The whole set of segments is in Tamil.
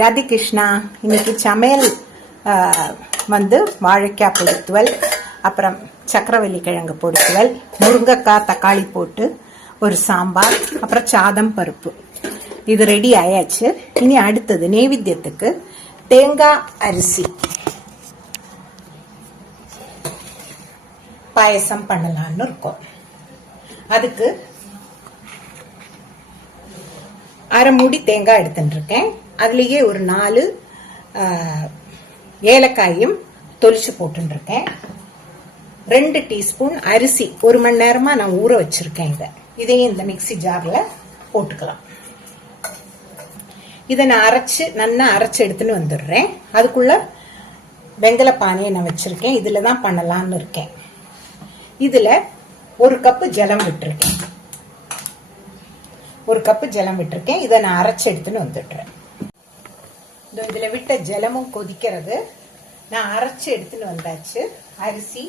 ராதி கிருஷ்ணா. இன்னைக்கு சமையல் வந்து வாழைக்காய் பொடுத்துவல், அப்புறம் சக்கரவள்ளி கிழங்கு பொடுத்துவல், முருங்கைக்காய் தக்காளி போட்டு ஒரு சாம்பார், அப்புறம் சாதம் பருப்பு. இது ரெடி ஆயாச்சு. இனி அடுத்தது நெய்வேத்தியத்துக்கு தேங்காய் அரிசி பாயசம் பண்ணலான்னு இருக்கோம். அதுக்கு அரை மூடி தேங்காய் எடுத்துட்டு இருக்கேன். அதுலேயே ஒரு 4 ஏலக்காயும் தொளிச்சு போட்டுருக்கேன். 2 டீஸ்பூன் அரிசி 1 மணி நேரமா நான் ஊற வச்சிருக்கேன். இதையும் இந்த மிக்சி ஜார்ல போட்டுக்கலாம். இதை நான் நல்லா அரைச்சு எடுத்துன்னு வந்துடுறேன். அதுக்குள்ள வெங்கல பானையை நான் வச்சிருக்கேன். இதுல தான் பண்ணலாம்னு இருக்கேன். இதுல 1 கப்பு ஜலம் விட்டுருக்கேன். 1 கப்பு ஜலம் விட்டுருக்கேன். இதை நான் அரைச்சு எடுத்துன்னு வந்துடுறேன். இதுல விட்ட ஜலமும் கொதிக்கிறது. நான் அரைச்சு எடுத்துன்னு வந்தாச்சு. அரிசி,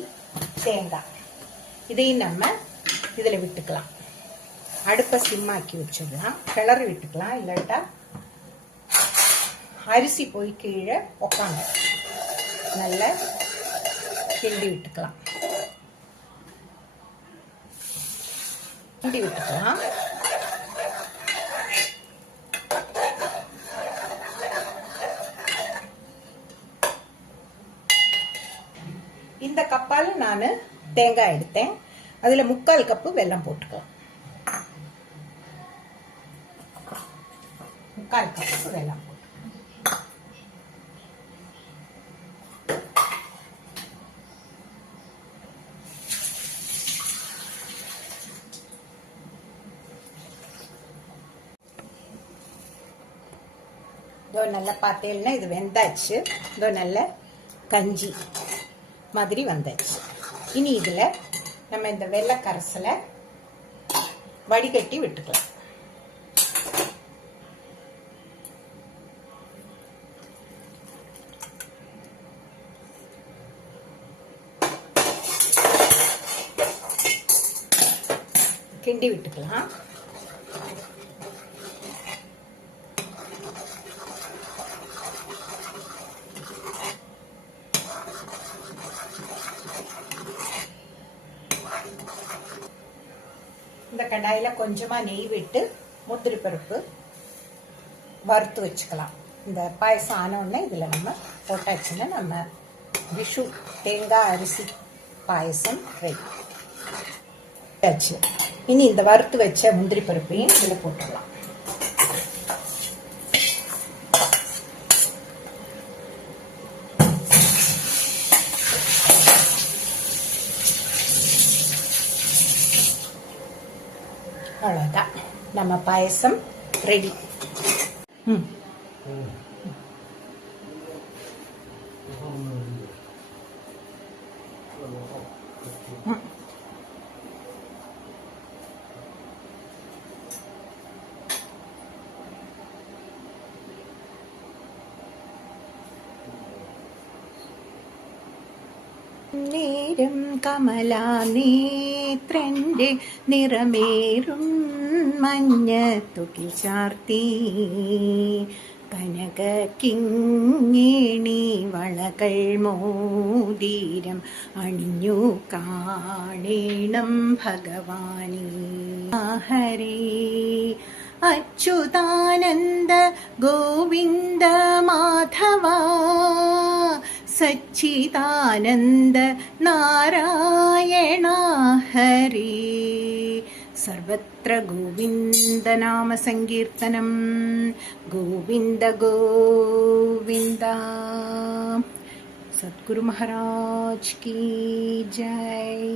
தேங்காய் இதையும் நம்ம இதுல விட்டுக்கலாம். அடுப்பை சிம்மாக்கி வச்சிடலாம். கிளறி விட்டுக்கலாம். இல்லாட்டா அரிசி போய் கீழே உக்காங்க. நல்லா கிண்டி விட்டுக்கலாம். கிண்டி விட்டுக்கலாம். இந்த கப்பால நான் தேங்காய் எடுத்தேன். அதுல 3/4 கப்பு வெல்லம் போட்டுக்கலாம். 3/4 கப்பு வெல்லம் போட்டு நல்லா பார்த்தேன்னா இது வெந்தாச்சு. நல்ல கஞ்சி மாதிரி வந்தாச்சு. இனி இதுல நம்ம இந்த வெள்ளை கரைசலை வடிகட்டி விட்டுக்கலாம். கிண்டி விட்டுக்கலாம். இந்த கடாயில கொஞ்சமா நெய் விட்டு முந்திரி பருப்பு வறுத்து வச்சுக்கலாம். இந்த பாயசம் ஆனோடனே இதுல நம்ம போட்டாச்சுன்னா நம்ம விஷு தேங்காய் அரிசி பாயசம் ரெடி. இனி இந்த வறுத்து வச்ச முந்திரி பருப்பையும் இதுல போட்டுடலாம். அவ்வளோதான், நம்ம பாயசம் ரெடி. നേരം കമലാനേത്രന്റെ നിറമേറും മഞ്ഞത്തുകിൽ ചാർത്തി കനക കിങ്ങിണി വളകൾ മോതിരം അണിഞ്ഞു കാണേണം ഭഗവാനേ. ഹരേ അച്യുതാനന്ദ ഗോവിന്ദ മാധവ സച്ചിദാനന്ദ നാരായണ ഹരി. സർവത്ര ഗോവിന്ദ നാമ സങ്കീർത്തനം. ഗോവിന്ദ ഗോവിന്ദ. സദ്ഗുരു മഹാരാജ് കി ജയ്.